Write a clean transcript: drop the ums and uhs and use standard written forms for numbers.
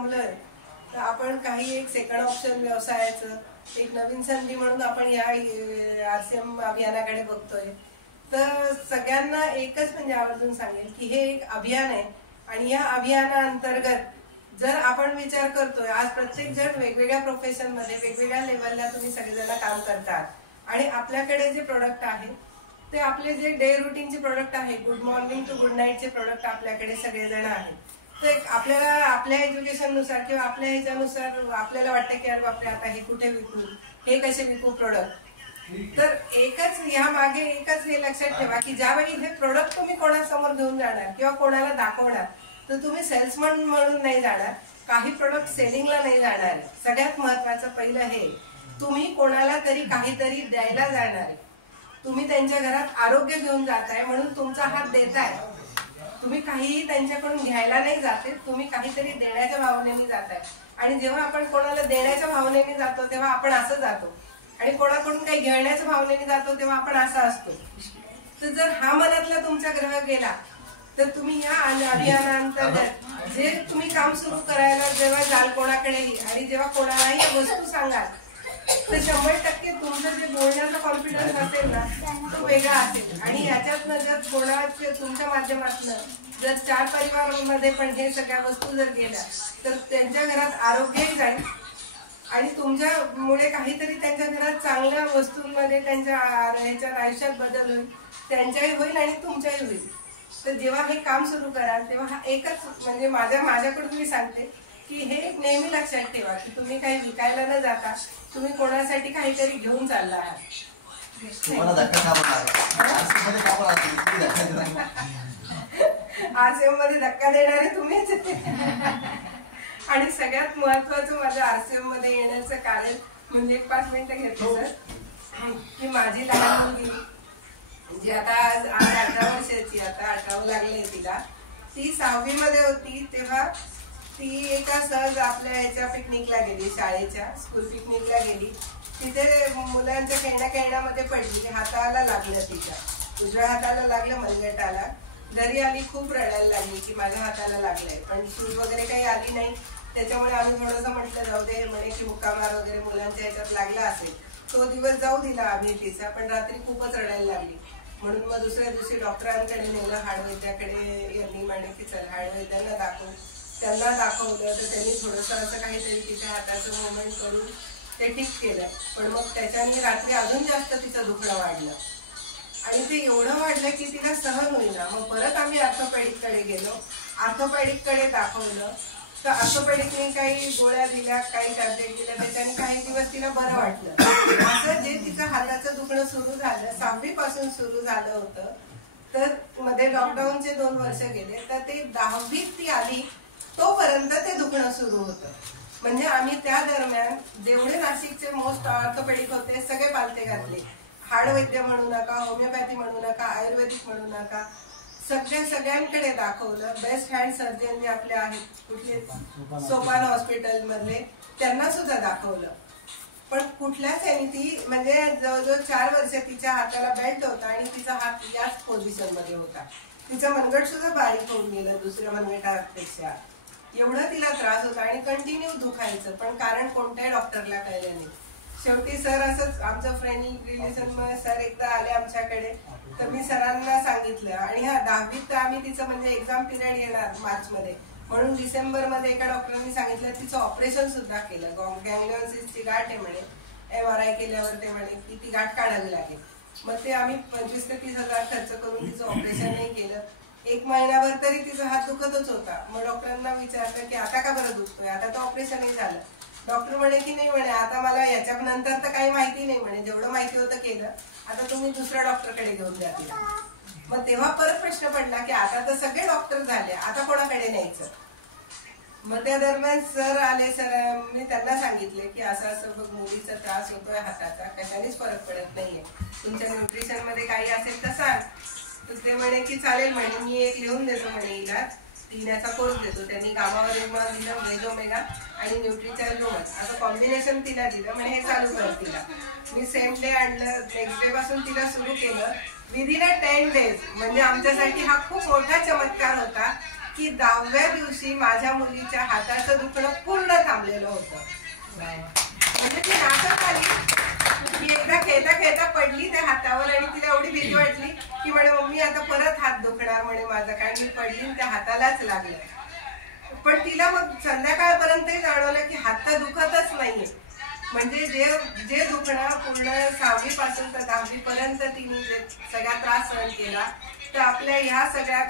जमलं तर आपण काही एक सेकंड ऑप्शन व्यवसायाचं एक नवीन संधी म्हणून आपण या RCM अभियानाकडे बघतोय. तर सगळ्यांना एकच म्हणजे आवर्जून सांगेल की हे एक अभियान आहे आणि या अभियानाअंतर्गत जर आपण विचार करतोय, आज प्रत्येक जण वेगवेगळ्या प्रोफेशन मध्ये वेगवेगळ्या लेवलला तुम्ही सगळेजण काम करतात आणि आपल्याकडे जे प्रोडक्ट आहे ते आपले जे डे रुटीनचे प्रोडक्ट आहे, गुड मॉर्निंग टू गुड नाईटचे प्रोडक्ट आपल्याकडे सगळेजण आहेत. तर आपल्याला आपल्या एज्युकेशन नुसार किंवा आपल्या ह्याच्यानुसार आपल्याला वाटतं की अरे बापरे आता हे कुठे विकू, हे कसे विकू प्रोडक्ट. तर एकच ह्या मागे एकच हे लक्षात ठेवा की ज्यावेळी हे प्रोडक्ट तुम्ही कोणासमोर घेऊन जाणार किंवा कोणाला दाखवणार तर तुम्ही सेल्समन म्हणून नाही जाणार, काही प्रोडक्ट सेलिंगला नाही जाणार. सगळ्यात महत्वाचं पहिलं हे, तुम्ही कोणाला तरी काहीतरी द्यायला जाणार आहे. तुम्ही त्यांच्या घरात आरोग्य घेऊन जाताय म्हणून तुमचा हात देताय. तुम्ही काहीही त्यांच्याकडून घ्यायला नाही जाते, तुम्ही काहीतरी देण्याच्या भावनेने जाताय. आणि जेव्हा आपण कोणाला देण्याच्या भावनेने जातो तेव्हा आपण असं जातो आणि कोणाकडून काही घेण्याच्या भावनेने जातो तेव्हा आपण असं असतो. तर जर हा मनातला तुमचा ग्रह गेला तर तुम्ही या अभियानांतर्गत जे तुम्ही काम सुरू करायला जेव्हा जाल कोणाकडेही आणि जेव्हा कोणालाही या वस्तू सांगाल तर 100% तुमचं जे बोलण्याचा कॉन्फिडन्स असेल ना तो वेगळा असेल. आणि याच्यातनं जर कोणाच्या तुमच्या माध्यमातून जर 4 परिवारांमध्ये पण हे सगळ्या वस्तू जर गेल्या तर त्यांच्या घरात आरोग्यही जाईल आणि तुमच्यामुळे काहीतरी त्यांच्या घरात चांगल्या वस्तूंमध्ये त्यांच्या ह्याच्यात आयुष्यात बदल होईल, त्यांच्याही होईल आणि तुमच्याही होईल. तर जेव्हा हे काम सुरू कराल तेव्हा हा एकच म्हणजे माझ्याकडून मी सांगते की हे नेहमी लक्षात ठेवा की तुम्ही काही विकायला न जाता तुम्ही कोणासाठी काहीतरी घेऊन चालला आहात. RCM मध्ये धक्का देणारे तुम्हीच. आणि सगळ्यात महत्वाचं माझं RCM मध्ये येण्याचं कारण म्हणजे 5 मिनिटं घेतो सर, की माझी लहान मुलगी जी आता आज 18 वर्षाची, आता 18 लागले तिला, ती 6वी मध्ये होती तेव्हा ती एका सहज आपल्या ह्याच्या पिकनिकला गेली, शाळेच्या स्कूल पिकनिकला गेली. तिथे मुलांच्या खेळण्यामध्ये पडली, हाताला लागलं, तिच्या उजव्या हाताला लागलं, मनगटाला. घरी आली, खूप रडायला लागली की माझ्या हाताला लागलंय, पण सूज वगैरे काही आली नाही. त्याच्यामुळे आम्ही थोडंसं म्हटलं जाऊ दे, म्हणे की मुक्कामार वगैरे मुलांच्या ह्याच्यात लागला असेल. तो दिवस जाऊ दिला आम्ही तिचा, पण रात्री खूपच रडायला लागली म्हणून मग दुसऱ्या दिवशी डॉक्टरांकडे नेलं, हाडवैद्याकडे. यांनी म्हणे की चल हाडवैद्यांना दाखवू. त्यांना दाखवलं तर त्यांनी थोडंसं असं काहीतरी तिच्या हाताचं मुवमेंट करून ते ठीक केलं. पण मग त्याच्याने रात्री अजून जास्त तिचं दुखणं वाढलं आणि ते एवढं वाढलं की तिला सहन होईना. मग परत आम्ही ऑर्थोपेडिककडे गेलो, ऑर्थोपेडिककडे दाखवलं तर ऑर्थोपेडिकने काही गोळ्या दिल्या, काही टॅब्लेट दिल्या, त्याच्याने काही दिवस तिला बरं वाटलं. असं जे तिचं हाताचं दुखणं सुरू झालं 6वी पासून सुरू झालं होतं, तर मध्ये लॉकडाऊनचे 2 वर्ष गेले, तर ते 10वीत ती आली तोपर्यंत ते दुखणं सुरू होतं. म्हणजे आम्ही त्या दरम्यान जेवढे नाशिकचे मोस्ट ऑर्थोपेडिक होते सगळे पालथे घातले. हाडवैद्य म्हणू नका, होमिओपॅथी म्हणू नका, आयुर्वेदिक म्हणू नका, सगळ्यांकडे दाखवलं. बेस्ट हँड सर्जन जे आपले आहेत कुठले सोपान हॉस्पिटल मधले त्यांना सुद्धा दाखवलं. पण कुठल्याच ह्यानी ती म्हणजे जवळजवळ 4 वर्ष तिच्या हाताला बेल्ट होता आणि तिचा हात याच पोझिशन मध्ये होता. तिचं मनगट सुद्धा बारीक होऊन गेलं दुसऱ्या मनगटापेक्षा. एवढा तिला त्रास होता आणि कंटिन्यू दुखायचं, पण कारण कोणत्याही डॉक्टरला कळलं नाही. शेवटी सर असंच आमचं फ्रेंडली रिलेशन सर एकदा आले आमच्याकडे, तर मी सरांना सांगितलं आणि 10वीत आम्ही तिचं म्हणजे एक्झाम पिरियड येणार मार्च मध्ये, म्हणून डिसेंबर मध्ये एका डॉक्टरांनी सांगितलं तिचं ऑपरेशन सुद्धा केलं. गँग्लिओसिसची गाठ आहे म्हणे, MRI केल्यावर ते म्हणे की ती गाठ काढावी लागेल. मग ते आम्ही 25 ते 30 हजार खर्च करून तिचं ऑपरेशन नाही केलं. 1 महिन्याभर तरी तिचा हात दुखतच होता. मग डॉक्टरांना विचारलं की आता का बरं दुखतोय, आता तर ऑपरेशनही झालं. डॉक्टर म्हणे की नाही म्हणे आता मला याच्यानंतर तर काही माहिती नाही म्हणे, जेवढं माहिती होतं केलं, आता तुम्ही दुसऱ्या डॉक्टरकडे घेऊन द्या तिला. मग तेव्हा परत प्रश्न पडला की आता तर सगळे डॉक्टर झाले, आता कोणाकडे न्यायचं. मग त्या दरम्यान सर आले, सर मी त्यांना सांगितले की असं असं मुलीचा त्रास होतोय हाताचा, कशानेच फरक पडत नाहीये, तुमच्या न्यूट्रिशन मध्ये काही असेल तर सांग. तर ते म्हणे की चालेल म्हणे, मी एक लिहून देतो म्हणे इलाज, लिहिण्याचा कोर्स देतो. त्यांनी गावावर दिलं, व्हेज ओमेगा आणि न्यूट्रिचार्ज रोमन असं कॉम्बिनेशन तिला दिलं. म्हणे हे चालू कर तिला. मी सेम डे आणलं, नेक्स्ट डे पासून तिला सुरू केलं. विदिन 10 days म्हणजे आमच्यासाठी हा खूप मोठा चमत्कार होता की 10व्या दिवशी माझ्या मुलीच्या हाताचं दुखणं पूर्ण थांबलेलं होतं. म्हणजे ती नाचत आली की एकदा खेळता खेळता पडली त्या हातावर आणि तिला एवढी भीती वाटली की म्हणे मम्मी आता परत हात दुखणार म्हणे माझा, काय मी पडली त्या हातालाच लागलं. पण तिला मग संध्याकाळपर्यंतही जाणवलं की हात तर दुखतच नाहीये. म्हणजे जे दुखणं पूर्ण 6वी पासून तर 10वी पर्यंत तिने सगळा त्रास सहन केला. तर आपल्या ह्या सगळ्या